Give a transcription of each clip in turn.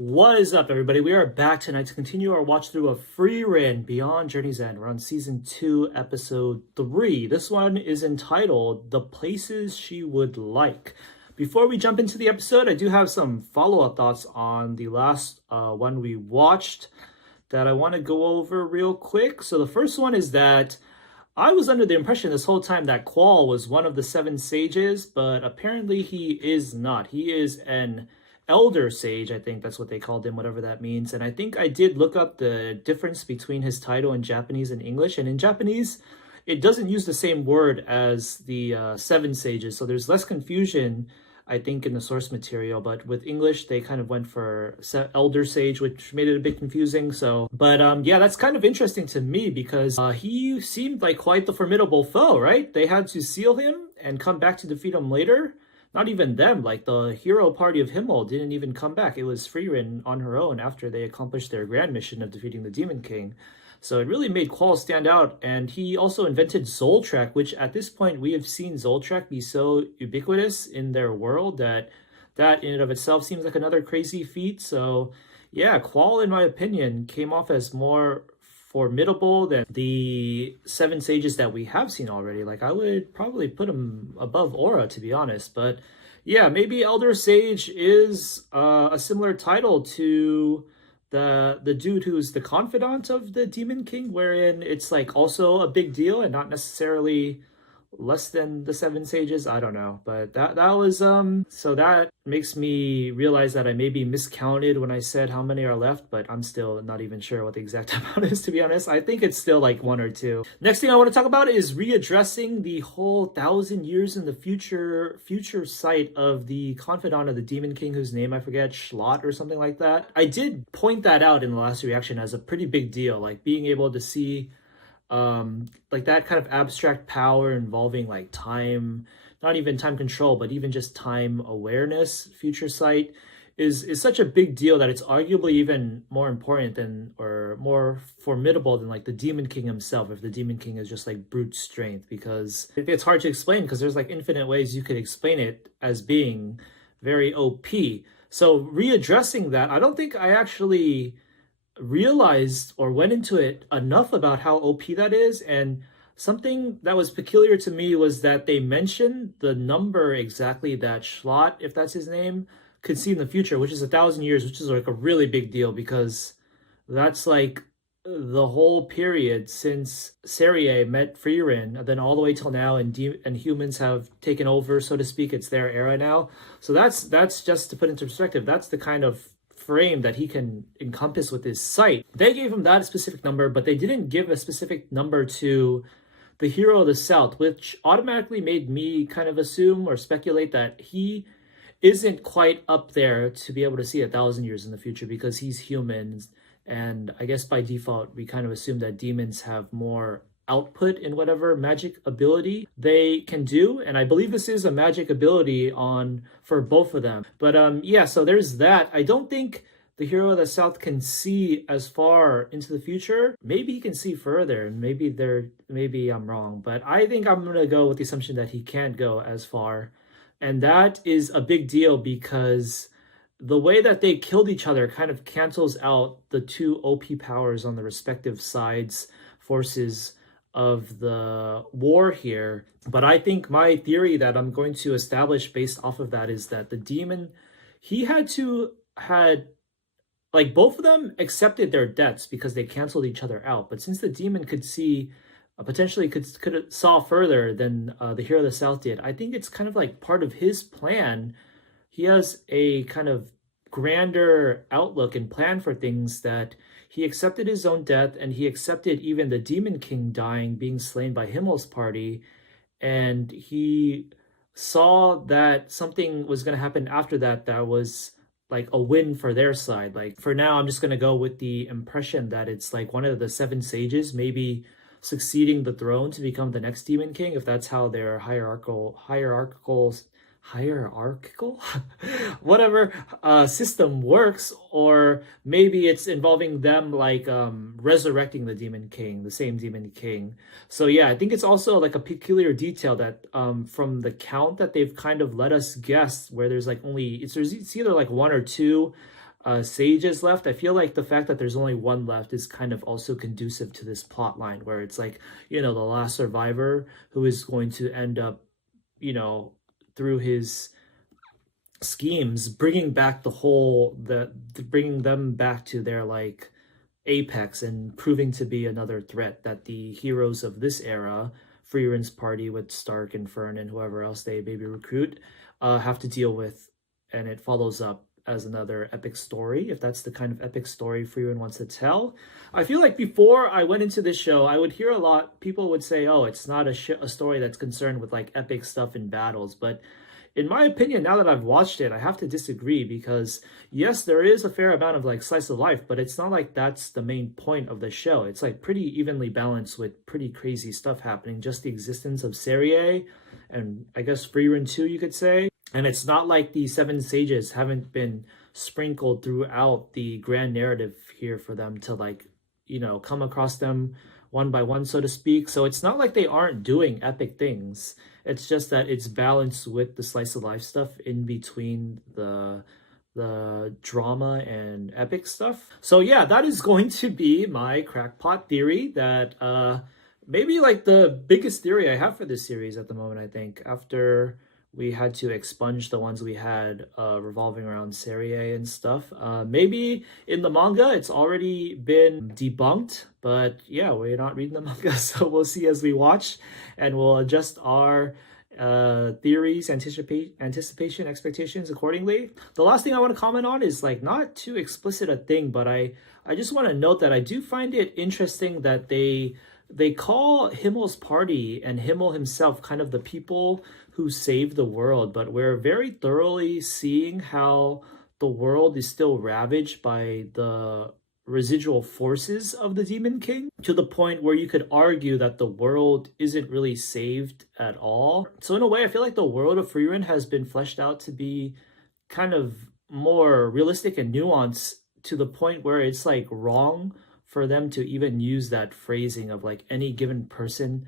What is up, everybody? We are back tonight to continue our watch through of Frieren Beyond Journey's End. We're on season 2, episode 3. This one is entitled The Places She Would Like. Before we jump into the episode, I do have some follow-up thoughts on the last one we watched that I want to go over real quick. So the first one is that I was under the impression this whole time that Qual was one of the 7 sages, but apparently he is not. He is an elder sage, I think that's what they called him, whatever that means. And I think I did look up the difference between his title in Japanese and English. And in Japanese, it doesn't use the same word as the 7 sages. So there's less confusion, I think, in the source material. But with English, they kind of went for elder sage, which made it a bit confusing. But yeah, that's kind of interesting to me because he seemed like quite the formidable foe, right? They had to seal him and come back to defeat him later. Not even them, like the hero party of Himmel didn't even come back. It was Frieren on her own after they accomplished their grand mission of defeating the Demon King. So it really made Qual stand out. And he also invented Zoltrak, which at this point we have seen Zoltrak be so ubiquitous in their world that in and of itself seems like another crazy feat. So yeah, Qual, in my opinion, came off as more formidable than the 7 sages that we have seen already. Like, I would probably put him above Aura, to be honest. But yeah, maybe Elder Sage is a similar title to the dude who's the confidant of the Demon King, wherein it's like also a big deal and not necessarily less than the 7 sages. I don't know, but that was so that makes me realize that I maybe miscounted when I said how many are left, but I'm still not even sure what the exact amount is, to be honest. I think it's still like 1 or 2. Next thing I want to talk about is readdressing the whole 1,000 years in the future sight of the confidant of the Demon King, whose name I forget, Schlott or something like that. I did point that out in the last reaction as a pretty big deal, like being able to see like that kind of abstract power involving like time, not even time control, but even just time awareness, future sight is such a big deal that it's arguably even more important than, or more formidable than, like the Demon King himself, if the Demon King is just like brute strength, because it's hard to explain because there's like infinite ways you could explain it as being very OP. So readdressing that, I don't think I actually realized or went into it enough about how OP that is. And something that was peculiar to me was that they mentioned the number exactly that Schlott, if that's his name, could see in the future, which is 1,000 years, which is like a really big deal because that's like the whole period since Serie met Frieren, and then all the way till now, and humans have taken over, so to speak. It's their era now. So that's just to put into perspective. That's the kind of frame that he can encompass with his sight. They gave him that specific number, but they didn't give a specific number to the hero of the South, which automatically made me kind of assume or speculate that he isn't quite up there to be able to see 1,000 years in the future because he's human. And I guess by default, we kind of assume that demons have more output in whatever magic ability they can do, and I believe this is a magic ability for both of them. But yeah, so there's that. I don't think the hero of the South can see as far into the future. Maybe he can see further, and maybe I'm wrong, but I think I'm gonna go with the assumption that he can't go as far. And that is a big deal because the way that they killed each other kind of cancels out the 2 OP powers on the respective sides, forces of the war here. But I think my theory that I'm going to establish based off of that is that the demon, he had like both of them accepted their deaths because they canceled each other out. But since the demon could see, potentially could saw further than the hero of the South did, I think it's kind of like part of his plan. He has a kind of grander outlook and plan for things, that he accepted his own death, and he accepted even the Demon King dying, being slain by Himmel's party, and he saw that something was going to happen after that was like a win for their side. Like, for now, I'm just going to go with the impression that it's like one of the 7 sages maybe succeeding the throne to become the next Demon King, if that's how their hierarchical whatever system works. Or maybe it's involving them like resurrecting the Demon King, the same Demon King. So yeah, I think it's also like a peculiar detail that from the count that they've kind of let us guess, where there's like only it's either like 1 or 2 sages left. I feel like the fact that there's only one left is kind of also conducive to this plot line where it's like, you know, the last survivor who is going to end up, you know, through his schemes bringing back bringing them back to their like apex and proving to be another threat that the heroes of this era, Frieren's party with Stark and Fern and whoever else they maybe recruit, have to deal with. And it follows up as another epic story, if that's the kind of epic story Frieren wants to tell. I feel like before I went into this show, I would hear a lot, people would say, oh, it's not a story that's concerned with like epic stuff in battles. But in my opinion, now that I've watched it, I have to disagree because yes, there is a fair amount of like slice of life, but it's not like that's the main point of the show. It's like pretty evenly balanced with pretty crazy stuff happening. Just the existence of Serie and I guess Frieren too, you could say. And it's not like the Seven Sages haven't been sprinkled throughout the grand narrative here for them to like, you know, come across them one by one, so to speak. So it's not like they aren't doing epic things. It's just that it's balanced with the slice of life stuff in between the drama and epic stuff. So yeah, that is going to be my crackpot theory that maybe like the biggest theory I have for this series at the moment, I think, after we had to expunge the ones we had revolving around Serie and stuff. Maybe in the manga it's already been debunked, but yeah, we're not reading the manga, so we'll see as we watch, and we'll adjust our theories, anticipation, expectations accordingly. The last thing I want to comment on is like not too explicit a thing, but I just want to note that I do find it interesting that they call Himmel's party and Himmel himself kind of the people who saved the world, but we're very thoroughly seeing how the world is still ravaged by the residual forces of the Demon King, to the point where you could argue that the world isn't really saved at all. So in a way, I feel like the world of Frieren has been fleshed out to be kind of more realistic and nuanced, to the point where it's like wrong for them to even use that phrasing of like any given person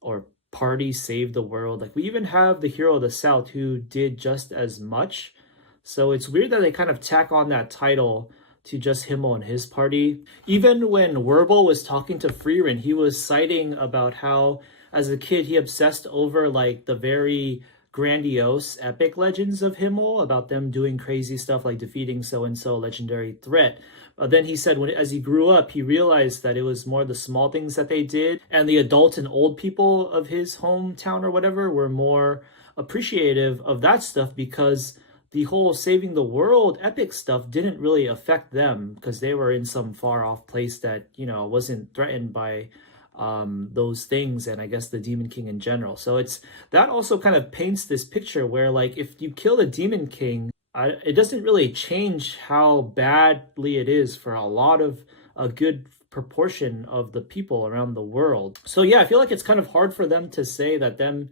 or party saved the world. Like we even have the hero of the South who did just as much. So it's weird that they kind of tack on that title to just Himmel and his party. Even when Werbel was talking to Frieren, he was citing about how as a kid he obsessed over like the very grandiose epic legends of Himmel, about them doing crazy stuff like defeating so-and-so legendary threat. Then he said as he grew up, he realized that it was more the small things that they did, and the adult and old people of his hometown or whatever were more appreciative of that stuff because the whole saving the world epic stuff didn't really affect them because they were in some far off place that, you know, wasn't threatened by those things, and I guess the Demon King in general. So it's that also kind of paints this picture where like if you kill the Demon King, it doesn't really change how badly it is for a lot of a good proportion of the people around the world. So yeah, I feel like it's kind of hard for them to say that them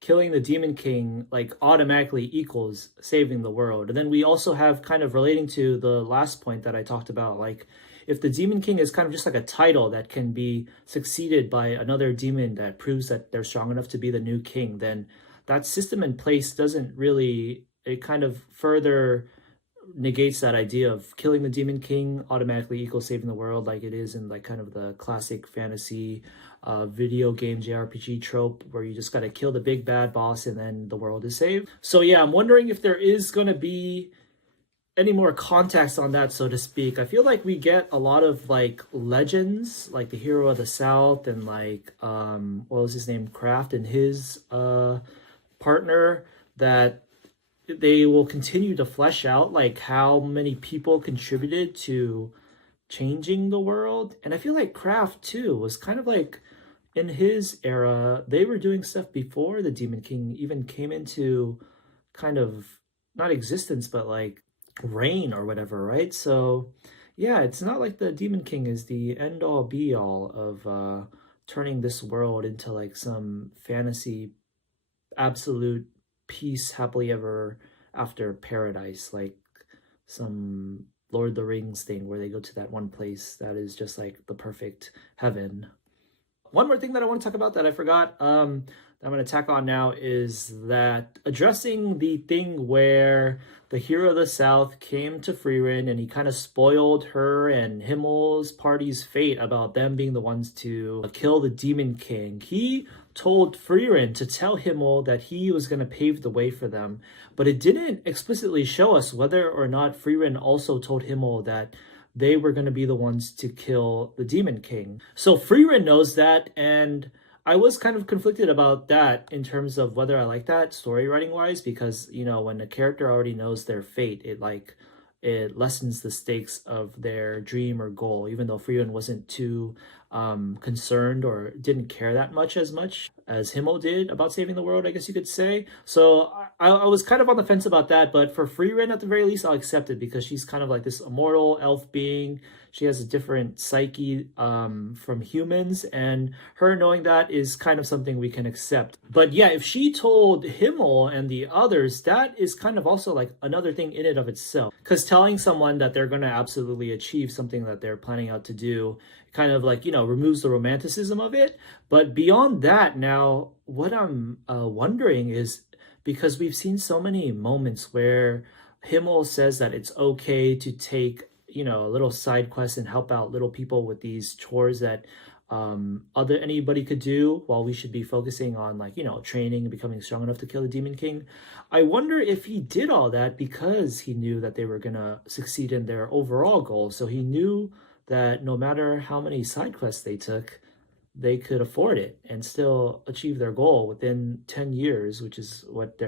killing the Demon King like automatically equals saving the world. And then we also have, kind of relating to the last point that I talked about, like if the Demon King is kind of just like a title that can be succeeded by another demon that proves that they're strong enough to be the new king, then that system in place doesn't really, it kind of further negates that idea of killing the Demon King automatically equals saving the world, like it is in like kind of the classic fantasy video game JRPG trope where you just got to kill the big bad boss and then the world is saved. So yeah, I'm wondering if there is going to be any more context on that, so to speak. I feel like we get a lot of like legends, like the hero of the South and like what was his name, Kraft, and his partner, that they will continue to flesh out like how many people contributed to changing the world. And I feel like Kraft too was kind of like, in his era, they were doing stuff before the Demon King even came into kind of not existence, but like reign or whatever, right? So yeah, it's not like the Demon King is the end all be all of turning this world into like some fantasy absolute peace, happily ever after paradise, like some Lord of the Rings thing where they go to that one place that is just like the perfect heaven. one more thing that I want to talk about that I forgot, that I'm going to tack on now is that addressing the thing where the hero of the South came to Frieren and he kind of spoiled her and Himmel's party's fate about them being the ones to kill the Demon King. He told Frieren to tell Himmel that he was going to pave the way for them, but it didn't explicitly show us whether or not Frieren also told Himmel that they were going to be the ones to kill the Demon King. So Frieren knows that, and I was kind of conflicted about that in terms of whether I like that story writing wise, because you know, when a character already knows their fate, it lessens the stakes of their dream or goal, even though Frieren wasn't too concerned or didn't care that much as Himmel did about saving the world, I guess you could say. So I was kind of on the fence about that, but for Frieren at the very least, I'll accept it because she's kind of like this immortal elf being. She has a different psyche from humans, and her knowing that is kind of something we can accept. But yeah, if she told Himmel and the others, that is kind of also like another thing in and of itself. Because telling someone that they're going to absolutely achieve something that they're planning out to do kind of like, you know, removes the romanticism of it. But beyond that, now, what I'm wondering is, because we've seen so many moments where Himmel says that it's okay to take, you know, a little side quest and help out little people with these chores that anybody could do, while we should be focusing on, like, you know, training and becoming strong enough to kill the Demon King. I wonder if he did all that because he knew that they were gonna succeed in their overall goal. So he knew that no matter how many side quests they took, they could afford it and still achieve their goal within 10 years, which is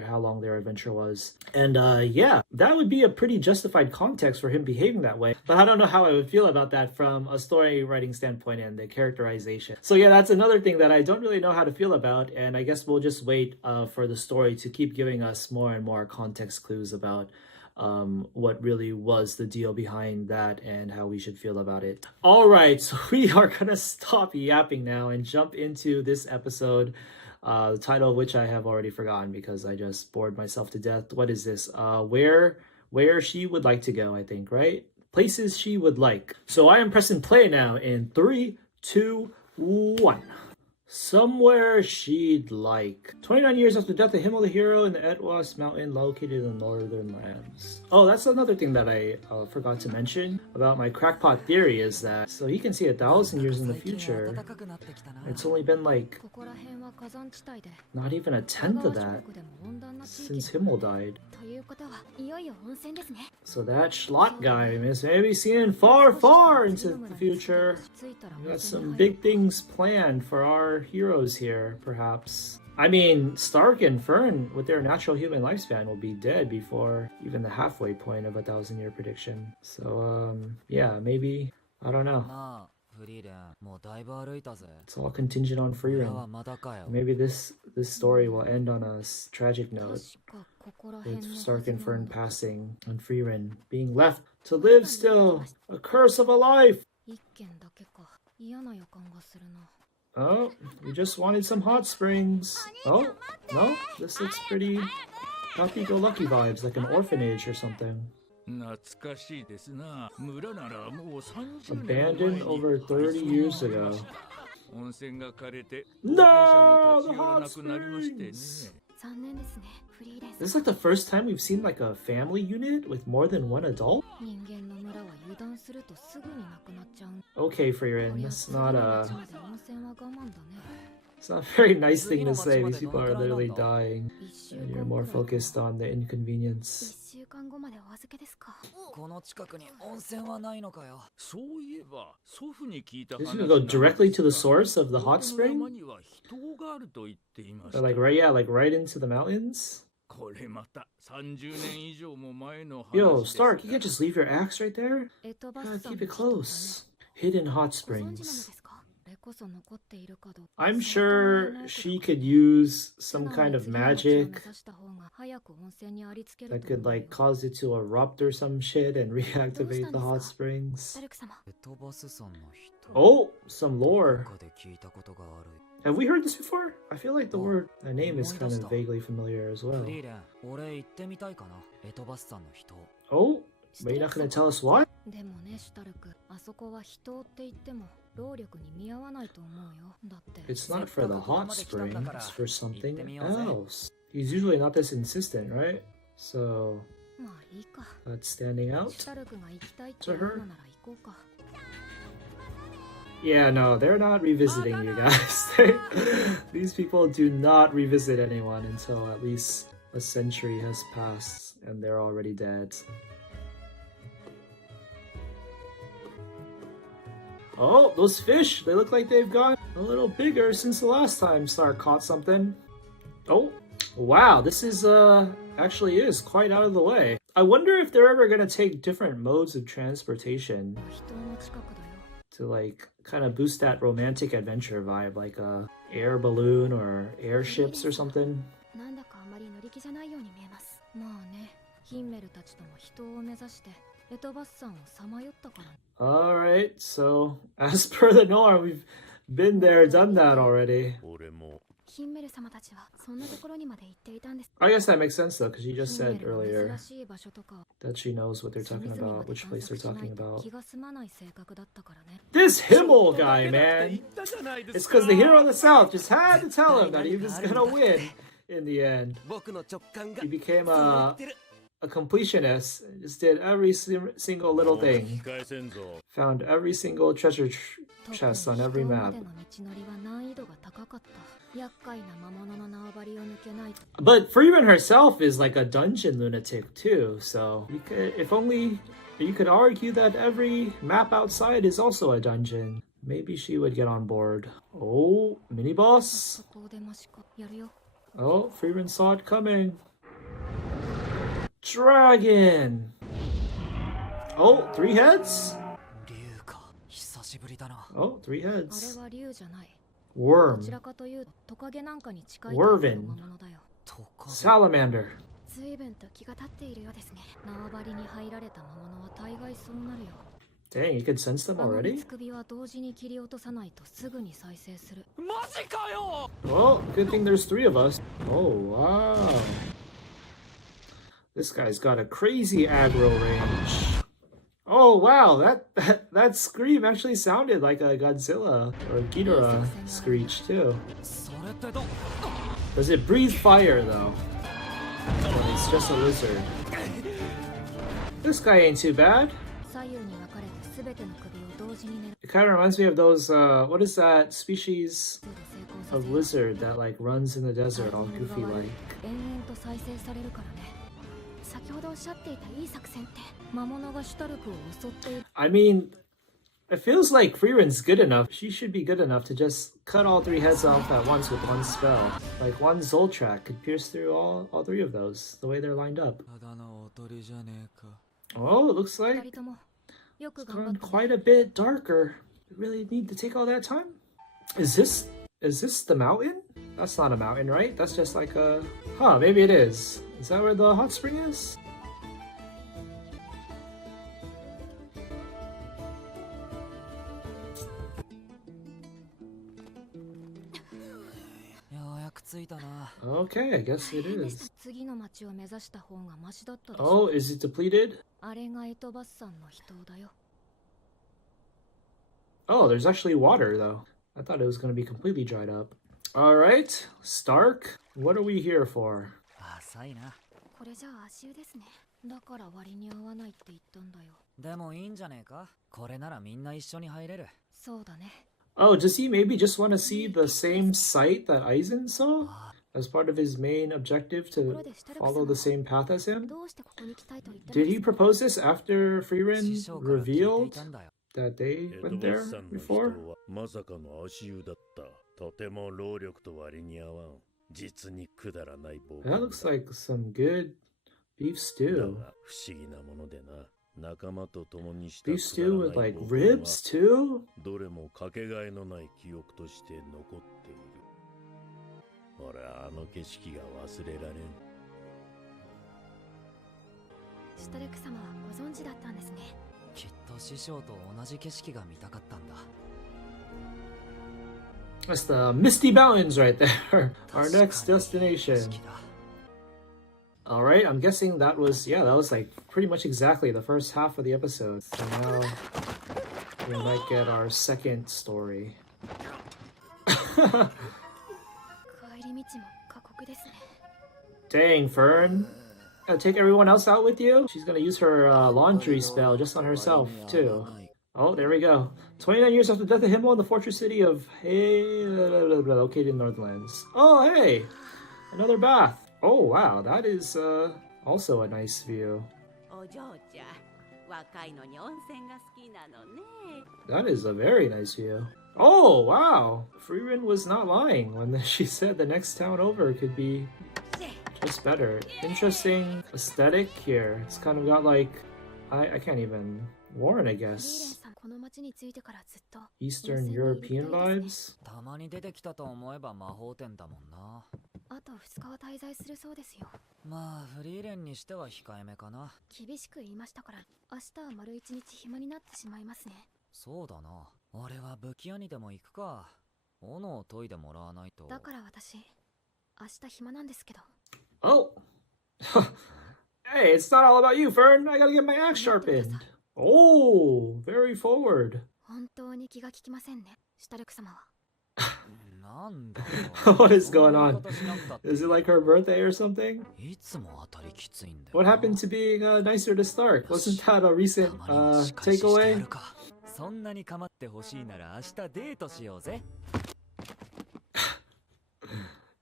how long their adventure was. And yeah, that would be a pretty justified context for him behaving that way. But I don't know how I would feel about that from a story writing standpoint and the characterization. So yeah, that's another thing that I don't really know how to feel about. And I guess we'll just wait for the story to keep giving us more and more context clues about what really was the deal behind that and how we should feel about it. All right, so we are gonna stop yapping now and jump into this episode, the title of which I have already forgotten because I just bored myself to death. What is this? Where she would like to go, I think, right? Places she would like. So I am pressing play now in 3, 2, 1. Somewhere she'd like. 29 years after the death of Himmel the hero in the Etwas mountain located in the northern lands. Oh, that's another thing that I forgot to mention about my crackpot theory is that, so he can see 1,000 years in the future. It's only been like not even a tenth of that since Himmel died. So that Schlot guy is maybe seeing far, far into the future. We got some big things planned for our heroes here, perhaps. I mean, Stark and Fern, with their natural human lifespan, will be dead before even the halfway point of 1,000-year prediction. So, yeah, maybe, I don't know. It's all contingent on Frieren. Maybe this story will end on a tragic note, with Stark and Fern passing and Frieren being left to live still. A curse of a life! Oh, we just wanted some hot springs. Oh, no, this looks pretty happy-go-lucky vibes, like an orphanage or something. Abandoned over 30 years ago. No, the hot springs! This is like the first time we've seen like a family unit with more than one adult? Okay, Frieren, that's not it's not a very nice thing to say. These people are literally dying, and you're more focused on the inconvenience. Is he gonna go directly to the source of the hot spring? Or like right into the mountains? Yo, Stark, you can't just leave your axe right there? Gotta keep it close. Hidden hot springs. I'm sure she could use some kind of magic that could like cause it to erupt or some shit and reactivate the hot springs. Oh, some lore. Have we heard this before? I feel like the name is kind of vaguely familiar as well. Oh, but you're not gonna tell us what? It's not for the hot spring, it's for something else. He's usually not this insistent, right? So that's standing out to her. Yeah, no, they're not revisiting you guys. These people do not revisit anyone until at least a century has passed and they're already dead. Oh, those fish! They look like they've gotten a little bigger since the last time Stark caught something. Oh, wow, this is actually is quite out of the way. I wonder if they're ever gonna take different modes of transportation to like kind of boost that romantic adventure vibe, like a air balloon or airships or something. Alright, so as per the norm, we've been there, done that already. I guess that makes sense though, because you just said earlier that she knows what they're talking about, which place they're talking about. This Himmel guy, man! It's because the hero of the South just had to tell him that he was gonna win in the end. He became a completionist, just did every single little thing. Found every single treasure chest on every map. But Frieren herself is like a dungeon lunatic too, so if only you could argue that every map outside is also a dungeon. Maybe she would get on board. Oh, mini boss. Oh, Frieren saw it coming. Dragon. Oh, 3 heads? Oh, 3 heads. Worm. Wervin. Salamander. Dang, you could sense them already? Well, good thing there's 3 of us. Oh, wow. This guy's got a crazy aggro range. Oh wow, that scream actually sounded like a Godzilla or Ghidorah screech too. Does it breathe fire though? Or it's just a lizard. This guy ain't too bad. It kind of reminds me of those, what is that species of lizard that like runs in the desert all goofy like? I mean, it feels like Frieren's good enough. She should be good enough to just cut all 3 heads off at once with one spell. Like one Zoltrak could pierce through all 3 of those, the way they're lined up. Oh, it looks like it's gone quite a bit darker. You really need to take all that time? Is this the mountain? That's not a mountain, right? That's just like a... Huh, maybe it is. Is that where the hot spring is? Okay, I guess it is. Oh, is it depleted? Oh, there's actually water though. I thought it was going to be completely dried up. Alright, Stark, what are we here for? Oh, does he maybe just want to see the same sight that Aizen saw? As part of his main objective to follow the same path as him? Did he propose this after Frieren revealed that they went there before? That looks like some good beef stew. Beef stew with like ribs too? That's the Misty Mountains right there. Our next destination. Alright, I'm guessing that was, yeah, that was like pretty much exactly the first half of the episode. So now we might get our second story. Dang, Fern. Take everyone else out with you? She's gonna use her laundry spell just on herself, too. Oh, there we go. 29 years after the death of Himmel in the fortress city of located in Northlands. Oh, hey! Another bath. Oh, wow, that is also a nice view. That is a very nice view. Oh, wow! Frieren was not lying when she said the next town over could be just better. Interesting aesthetic here. It's kind of got like... I can't even warn, I guess. Eastern European vibes? あと2日は滞在するそうですよ。まあフリーレンにしては控えめかな。厳しく言いましたから、明日は丸一日暇になってしまいますね。そうだな。俺は武器屋にでも行くか。斧を研いでもらわないと。だから私、明日暇なんですけど。Oh! Hey, it's not all about you, Fern. I gotta get my axe sharpened. Oh, very forward. 本当に気が利きませんね、シュタルク様は。What is going on? Is it like her birthday or something? What happened to being nicer to Stark? Wasn't that a recent takeaway?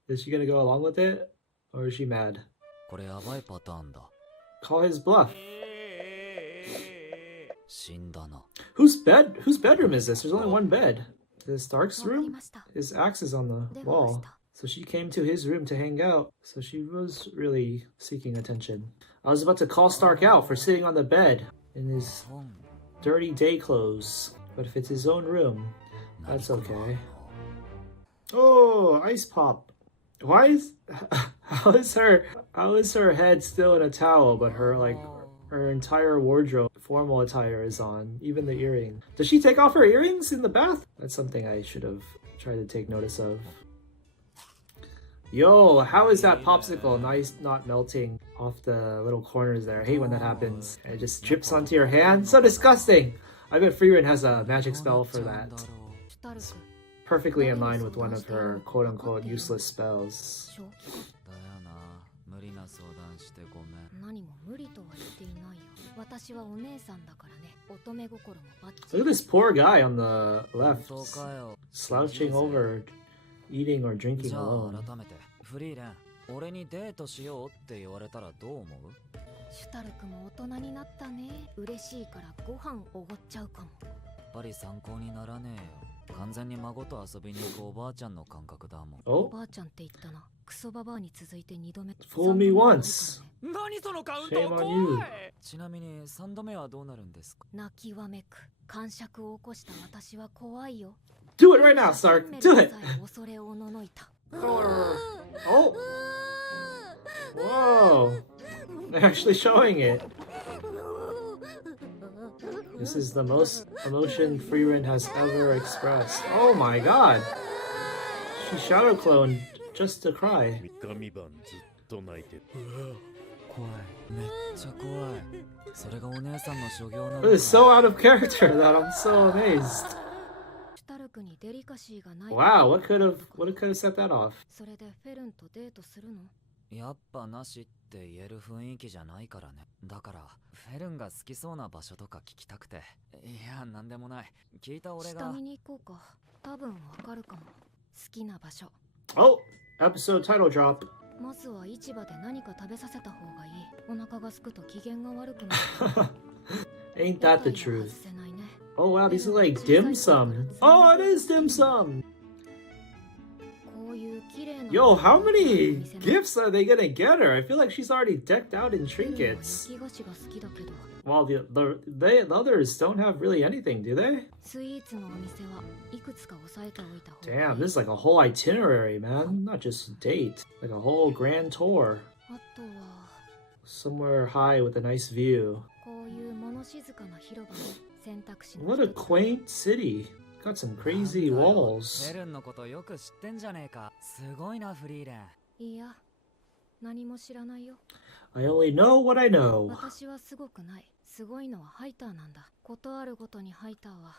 Is she gonna go along with it? Or is she mad? Call his bluff. Whose bedroom is this? There's only one bed. Is Stark's room? His axe is on the wall. So she came to his room to hang out. So she was really seeking attention. I was about to call Stark out for sitting on the bed in his dirty day clothes. But if it's his own room, that's okay. Oh, ice pop. Why is... How is her head still in a towel, but her entire wardrobe, formal attire is on, even the earring. Does she take off her earrings in the bath? That's something I should have tried to take notice of. Yo, how is that popsicle nice not melting off the little corners there? I hate when that happens. It just drips onto your hand. So disgusting! I bet Frieren has a magic spell for that. It's perfectly in line with one of her quote-unquote useless spells. Look at this poor guy on the left, slouching over, eating or drinking alone. シュタルクも大人になったね。嬉しいからご飯おごっちゃうかも。やっぱり参考にならねえよ。完全に孫と遊びに行くおばあちゃんの感覚だもん。おばあちゃんって言ったな。クソババアに続いて2度目。Fool me once. 何そのカウント Shame on you. ちなみに3度目はどうなるんですか？泣きわめく。感触を起こした私は怖いよ。Do it right now, Stark. Do it. 恐れおののいた。Oh. Whoa. They're actually showing it. This is the most emotion Frieren has ever expressed. Oh my god! She shadow cloned just to cry. This is so out of character that I'm so amazed. Wow, what could have set that off? やっぱなしって言える雰囲気じゃないからね。だからフェルンが好きそうな場所とか聞きたくて。いや、なんでもない。聞いた俺が。下見に行こうか。多分わかるかも。好きな場所。Oh, episode title drop. まずは市場で何か食べさせた方がいい。お腹が空くと機嫌が悪くなる。Ain't that the truth? Oh wow, these are like dim sum. Oh, it is dim sum. Yo, how many gifts are they gonna get her? I feel like she's already decked out in trinkets. While the others don't have really anything, do they? Damn, this is like a whole itinerary, man. Not just a date. Like a whole grand tour. Somewhere high with a nice view. What a quaint city. Got some crazy walls. フェルンのことよく知ってんじゃねえか。すごいな、フリーレン。いや、何も知らないよ。I only know what I know. 私はすごくない。すごいのはハイターなんだ。ことあるごとにハイターは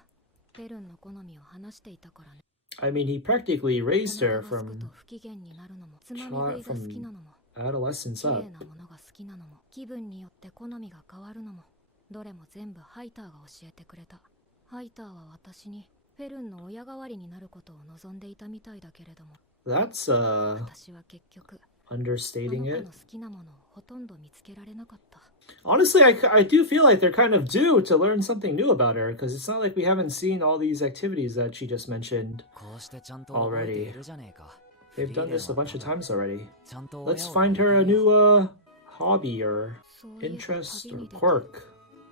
フェルンの好みを話していたからね。 I mean, he practically お raised 腹 her が空く from と不機嫌になるのも、つまみ食いが好きなのも、 adolescence 綺 up. 麗なものが好きなのも、気分によって好みが変わるのも、どれも全部ハイターが教えてくれた。ハイターは私にフェルンの親代わりになることを望んでいたみたいだけれども、 That's 私は結局あの understating 子 it. の好きなものをほとんど見つけられなかった。 Honestly, I do feel like they're kind of due to learn something new about her, because it's not like we haven't seen all these activities that she just mentioned こうしてちゃんと覚えているじゃねえか。 They've done this a bunch of times already. ちゃんと Let's 親を find her a 見てよ new hobby or そういえば interest 旅 or に出て quirk.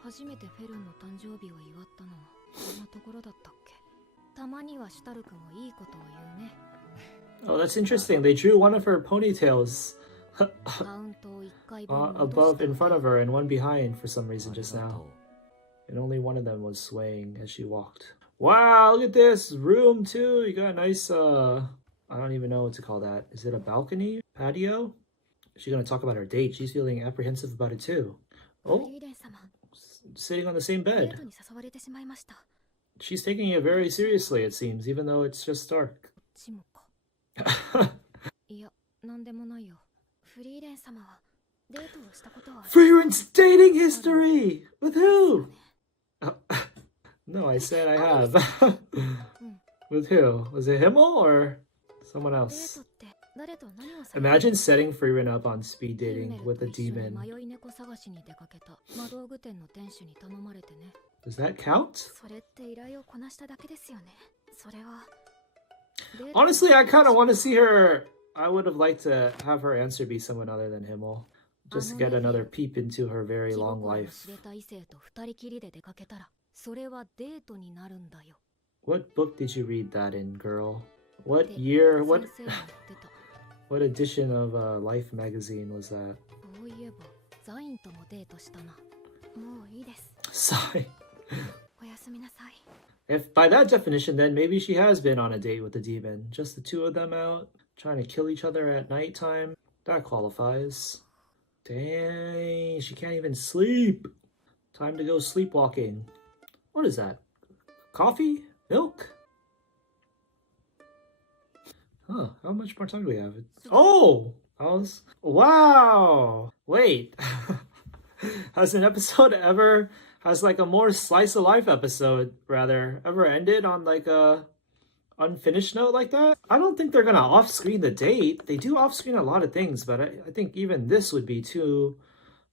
初めてフェルンの誕生日を祝ったのはこんなところだったっけ。たまにはシュタルクもいいことを言うね。 Oh, that's interesting. They drew one of her ponytails カウントを1回分 above in front of her and one behind for some reason あり just が now. と And only one of them was swaying as she walked. Wow, look at this room too. You got a nice I don't even know what to call that. Is it a balcony? Patio? She's gonna talk about her date. She's feeling apprehensive about it too. フ Oh, リーレン様、 sitting on the same デー bed. トに誘われてしまいました。 She's taking it very seriously, it seems, even though it's just dark. チモか。いや、なんでもないよ。フリーレン様はデートをしたことはある。 Frieren's dating history! With who? No, I said I have. With who? Was it Himmel or someone デー else? トって誰と何をさ Imagine setting Frieren up on speed ヒン dating メル with と a 一緒に demon. 迷い猫探しに出かけた魔道具店の店主に頼まれてね。 Does that count? それって依頼をこなしただけですよね。それは。 Honestly, I kind of want to see her. I would have liked to have her answer be someone other than Himmel. Just get another peep into her very 気 long 心の life. 知れた異性と二人きりで出かけたら、それはデートになるんだよ。 What book did you read that in, girl? What で year? 先生が言ってた。 What edition of Life magazine was that? そういえば、ザインともデートしたな。もういいです。 Sigh. おやすみなさい。 If by that definition, then maybe she has been on a date with a demon. Just the two of them out, trying to kill each other at nighttime. That qualifies. Dang, she can't even sleep. Time to go sleepwalking. What is that? Coffee? Milk? Huh, how much more time do we have? Oh! Wow! Wait. Has an episode ever... Has like a more slice of life episode, rather, ever ended on like a unfinished note like that? I don't think they're gonna off-screen the date. They do off-screen a lot of things, but I think even this would be too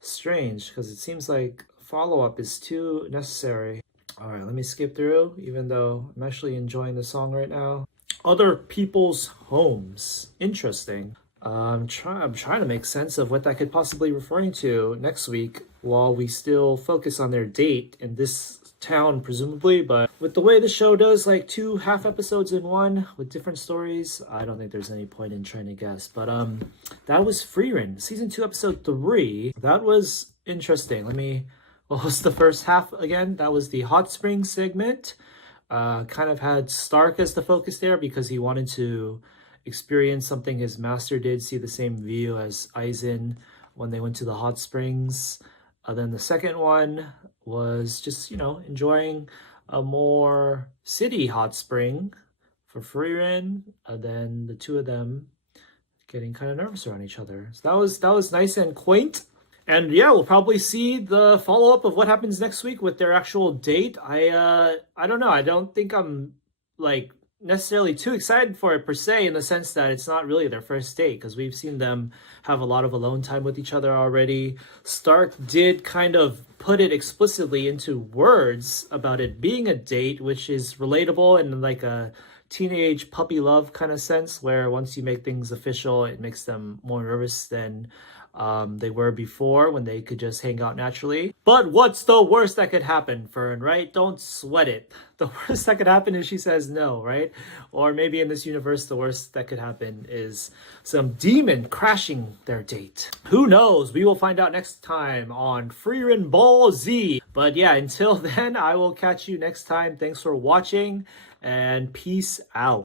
strange because it seems like follow-up is too necessary. All right, let me skip through, even though I'm actually enjoying the song right now. Other people's homes. Interesting. I'm trying to make sense of what that could possibly referring to next week while we still focus on their date in this town, presumably. But with the way the show does like 2 half episodes in one with different stories, I don't think there's any point in trying to guess. But that was Frieren, season 2, episode 3. That was interesting. What was the first half again? That was the hot spring segment. Kind of had Stark as the focus there because he wanted to experience something his master did, see the same view as Aizen when they went to the hot springs. Then the second one was just, enjoying a more city hot spring for Frieren. Then the two of them getting kind of nervous around each other. So that was nice and quaint. And yeah, we'll probably see the follow-up of what happens next week with their actual date. I don't know. I don't think I'm like necessarily too excited for it per se, in the sense that it's not really their first date, because we've seen them have a lot of alone time with each other already. Stark did kind of put it explicitly into words about it being a date, which is relatable in like a teenage puppy love kind of sense, where once you make things official, it makes them more nervous than they were before when they could just hang out naturally. But what's the worst that could happen, Fern, right? Don't sweat it. The worst that could happen is she says no, right? Or maybe in this universe, the worst that could happen is some demon crashing their date. Who knows? We will find out next time on Frieren Ball Z. But yeah, until then, I will catch you next time. Thanks for watching and peace out.